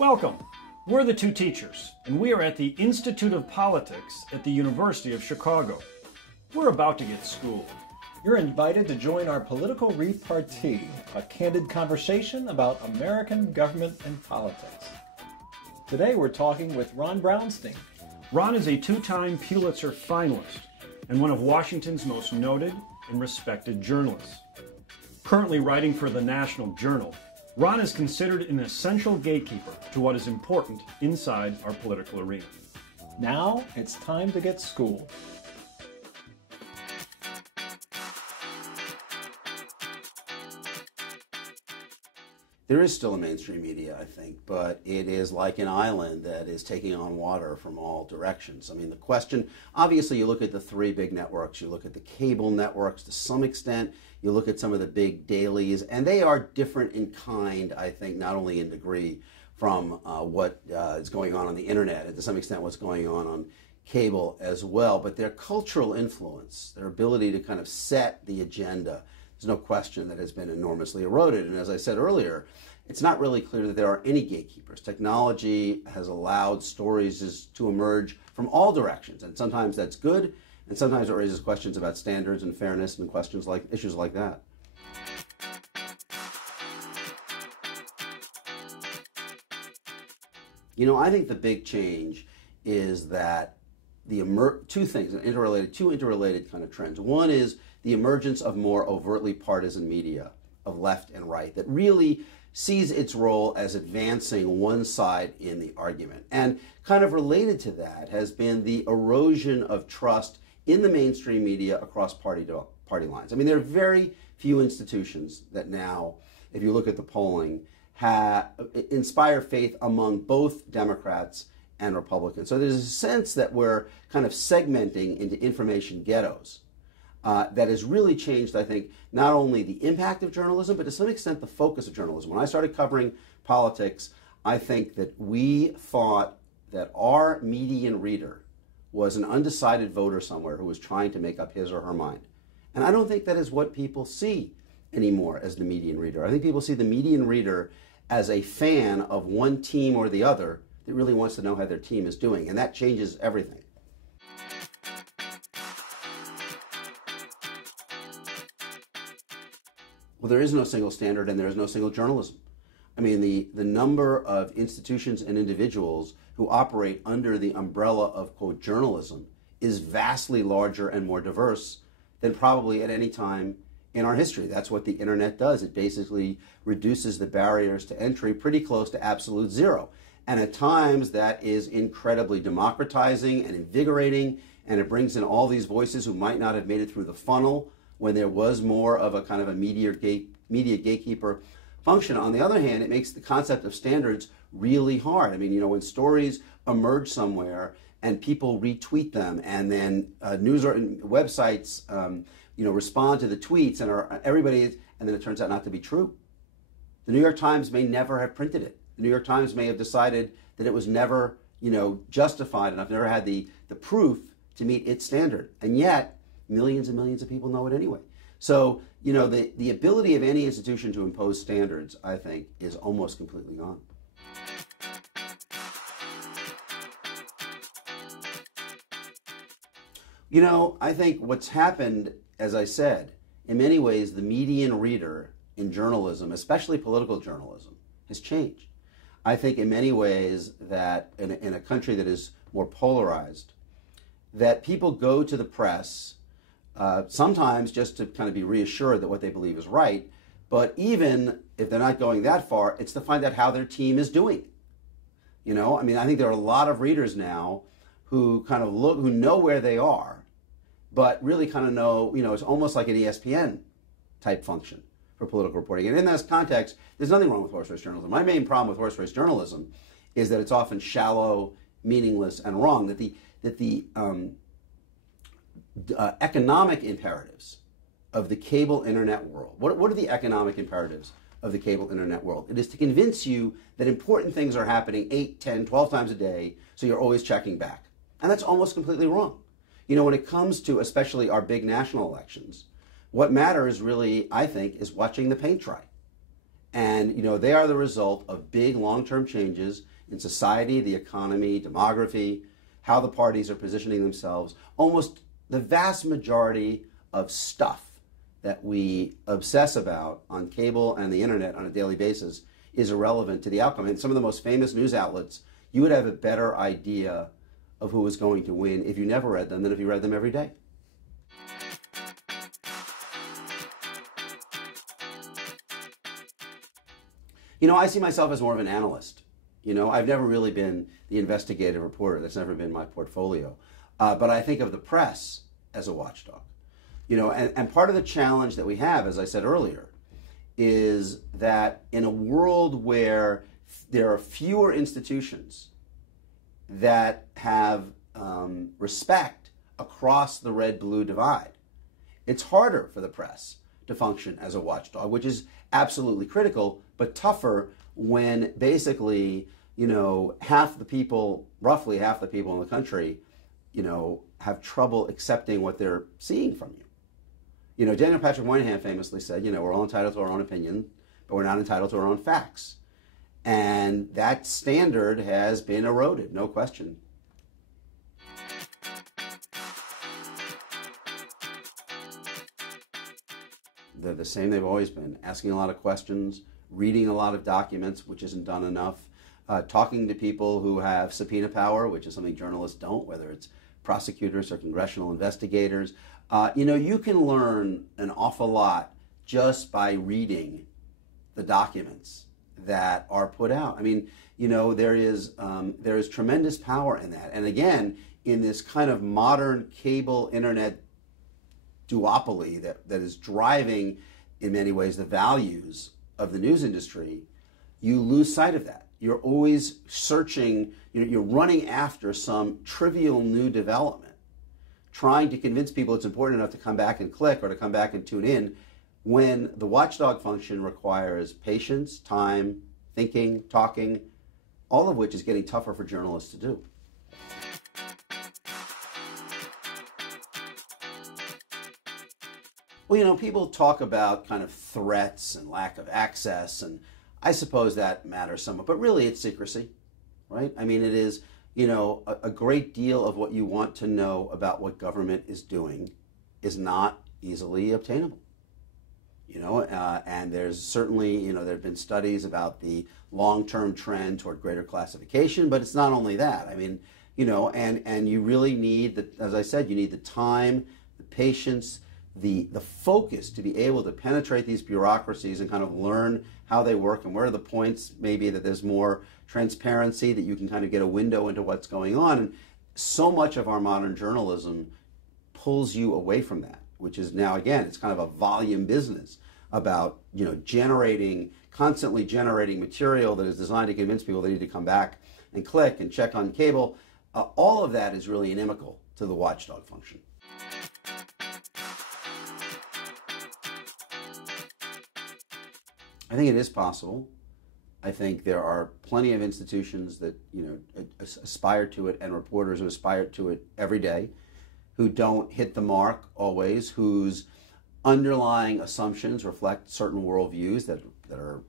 Welcome. We're the two teachers, and we are at the Institute of Politics at the University of Chicago. We're about to get schooled. You're invited to join our political repartee, a candid conversation about American government and politics. Today we're talking with Ron Brownstein. Ron is a two-time Pulitzer finalist and one of Washington's most noted and respected journalists. Currently writing for the National Journal, Ron is considered an essential gatekeeper to what is important inside our political arena. Now it's time to get schooled. There is still a mainstream media, I think, but it is like an island that is taking on water from all directions. I mean, the question, obviously you look at the three big networks, you look at the cable networks to some extent, you look at some of the big dailies, and they are different in kind, I think, not only in degree from what is going on the internet, and to some extent what's going on cable as well, but their cultural influence, their ability to kind of set the agenda, there's no question that has been enormously eroded. And as I said earlier, it's not really clear that there are any gatekeepers. Technology has allowed stories to emerge from all directions, and sometimes that's good, and sometimes it raises questions about standards and fairness and questions like issues like that. You know, I think the big change is that two interrelated kind of trends. One is the emergence of more overtly partisan media of left and right that really sees its role as advancing one side in the argument. And kind of related to that has been the erosion of trust in the mainstream media across party lines. I mean, there are very few institutions that now, if you look at the polling, inspire faith among both Democrats and Republicans. So there's a sense that we're kind of segmenting into information ghettos. That has really changed, I think, not only the impact of journalism, but to some extent the focus of journalism. When I started covering politics, I think that we thought that our median reader was an undecided voter somewhere who was trying to make up his or her mind. And I don't think that is what people see anymore as the median reader. I think people see the median reader as a fan of one team or the other that really wants to know how their team is doing, and that changes everything. Well, there is no single standard and there is no single journalism. I mean, the number of institutions and individuals who operate under the umbrella of, quote, journalism is vastly larger and more diverse than probably at any time in our history. That's what the internet does. It basically reduces the barriers to entry pretty close to absolute zero. And at times that is incredibly democratizing and invigorating, and it brings in all these voices who might not have made it through the funnel when there was more of a kind of a media gatekeeper function. On the other hand, it makes the concept of standards really hard. I mean, you know, when stories emerge somewhere and people retweet them, and then news or websites, you know, respond to the tweets, and then it turns out not to be true. The New York Times may never have printed it. The New York Times may have decided that it was never, you know, justified enough, never had the proof to meet its standard, and yet millions and millions of people know it anyway. So, you know, the ability of any institution to impose standards, I think, is almost completely gone. You know, I think what's happened, as I said, in many ways, the median reader in journalism, especially political journalism, has changed. I think in many ways that in a country that is more polarized, that people go to the press sometimes just to kind of be reassured that what they believe is right, but even if they're not going that far, it's to find out how their team is doing. You know, I mean, I think there are a lot of readers now who kind of who know where they are, but really kind of know, you know, it's almost like an ESPN type function for political reporting. And in this context, there's nothing wrong with horse race journalism. My main problem with horse race journalism is that it's often shallow, meaningless, and wrong. That the economic imperatives of the cable internet world. What are the economic imperatives of the cable internet world? It is to convince you that important things are happening 8, 10, 12 times a day, so you're always checking back. And that's almost completely wrong. You know, when it comes to especially our big national elections, what matters really, I think, is watching the paint dry. And, they are the result of big long-term changes in society, the economy, demography, how the parties are positioning themselves. Almost the vast majority of stuff that we obsess about on cable and the internet on a daily basis is irrelevant to the outcome. And some of the most famous news outlets, you would have a better idea of who was going to win if you never read them than if you read them every day. I see myself as more of an analyst. I've never really been the investigative reporter. That's never been my portfolio. But I think of the press as a watchdog. And part of the challenge that we have, as I said earlier, is that in a world where there are fewer institutions that have respect across the red-blue divide, it's harder for the press to function as a watchdog, which is absolutely critical, but tougher when basically, half the people, roughly half the people in the country, have trouble accepting what they're seeing from you. Daniel Patrick Moynihan famously said, we're all entitled to our own opinion, but we're not entitled to our own facts. And that standard has been eroded, no question. They're the same they've always been, asking a lot of questions, reading a lot of documents, which isn't done enough, talking to people who have subpoena power, which is something journalists don't, whether it's prosecutors or congressional investigators. You can learn an awful lot just by reading the documents that are put out. I mean, there is tremendous power in that. And again, in this kind of modern cable internet duopoly that is driving, in many ways, the values of the news industry, you lose sight of that. You're always searching, you're running after some trivial new development, trying to convince people it's important enough to come back and click or to come back and tune in, when the watchdog function requires patience, time, thinking, talking, all of which is getting tougher for journalists to do. Well, people talk about kind of threats and lack of access, and I suppose that matters somewhat, but really it's secrecy, right? I mean, it is, a great deal of what you want to know about what government is doing is not easily obtainable. And there's certainly, there have been studies about the long-term trend toward greater classification, but it's not only that. I mean, and you really need, as I said, you need the time, the patience, the focus to be able to penetrate these bureaucracies and kind of learn how they work and where are the points maybe that there's more transparency, that you can kind of get a window into what's going on. And so much of our modern journalism pulls you away from that, which is now, again, it's kind of a volume business about, constantly generating material that is designed to convince people they need to come back and click and check on cable. All of that is really inimical to the watchdog function. I think it is possible. I think there are plenty of institutions that, aspire to it, and reporters who aspire to it every day, who don't hit the mark always, whose underlying assumptions reflect certain worldviews that are,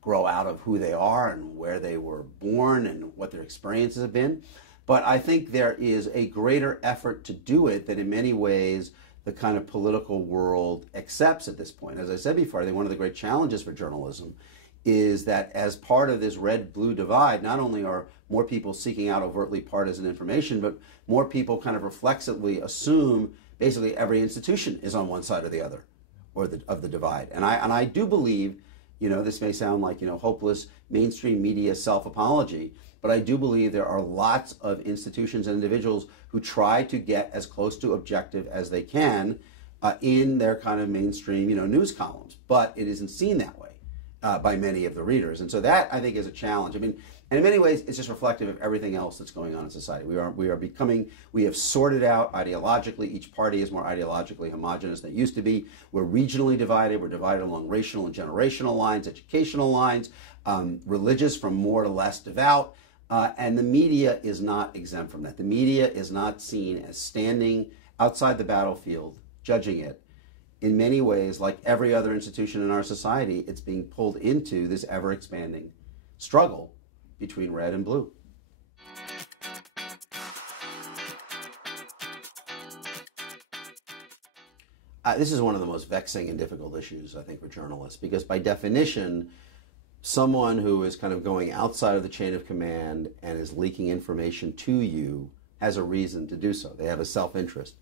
grow out of who they are and where they were born and what their experiences have been. But I think there is a greater effort to do it that in many ways the kind of political world accepts at this point. As I said before, I think one of the great challenges for journalism is that as part of this red-blue divide, not only are more people seeking out overtly partisan information, but more people kind of reflexively assume basically every institution is on one side or the other, or of the divide. And I do believe, this may sound like, hopeless mainstream media self-apology, but I do believe there are lots of institutions and individuals who try to get as close to objective as they can in their kind of mainstream, news columns. But it isn't seen that way by many of the readers. And so that, I think, is a challenge. I mean, and in many ways, it's just reflective of everything else that's going on in society. We have sorted out ideologically. Each party is more ideologically homogenous than it used to be. We're regionally divided. We're divided along racial and generational lines, educational lines, religious from more to less devout. And the media is not exempt from that. The media is not seen as standing outside the battlefield, judging it, in many ways, like every other institution in our society, it's being pulled into this ever-expanding struggle between red and blue. This is one of the most vexing and difficult issues, I think, for journalists, because by definition, someone who is kind of going outside of the chain of command and is leaking information to you has a reason to do so. They have a self-interest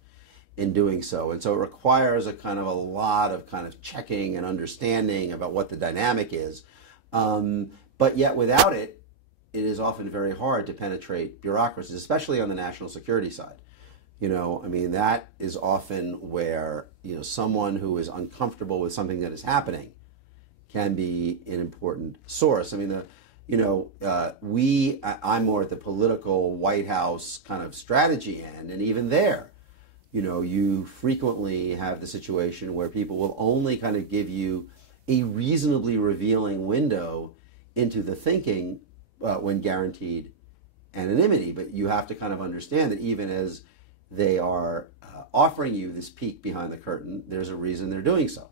in doing so. And so it requires a lot of checking and understanding about what the dynamic is. But yet without it, it is often very hard to penetrate bureaucracies, especially on the national security side. That is often where, someone who is uncomfortable with something that is happening can be an important source. I'm more at the political White House kind of strategy end, and even there, you frequently have the situation where people will only kind of give you a reasonably revealing window into the thinking when guaranteed anonymity. But you have to kind of understand that even as they are offering you this peek behind the curtain, there's a reason they're doing so.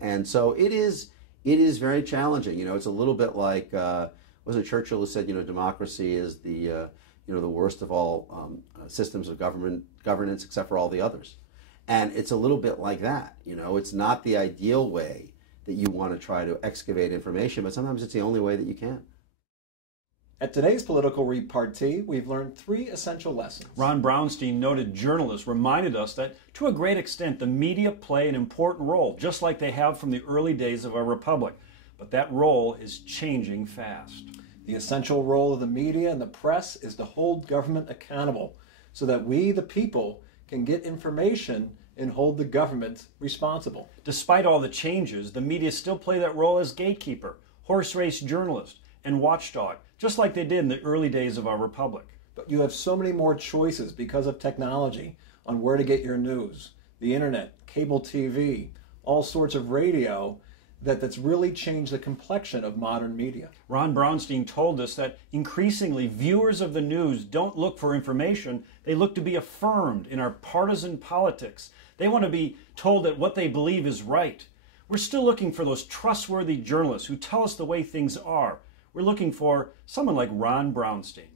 And so it is very challenging. It's a little bit like, wasn't it Churchill who said, democracy is the worst of all systems of governance except for all the others. And it's a little bit like that. It's not the ideal way that you want to try to excavate information, but sometimes it's the only way that you can. At today's political repartee, we've learned 3 essential lessons. Ron Brownstein, noted journalist, reminded us that to a great extent the media play an important role, just like they have from the early days of our republic. But that role is changing fast. The essential role of the media and the press is to hold government accountable so that we, the people, can get information and hold the government responsible. Despite all the changes, the media still play that role as gatekeeper, horse race journalist, and watchdog, just like they did in the early days of our republic. But you have so many more choices because of technology on where to get your news. The internet, cable TV, all sorts of radio, that's really changed the complexion of modern media. Ron Brownstein told us that increasingly viewers of the news don't look for information, they look to be affirmed in our partisan politics. They want to be told that what they believe is right. We're still looking for those trustworthy journalists who tell us the way things are. We're looking for someone like Ron Brownstein.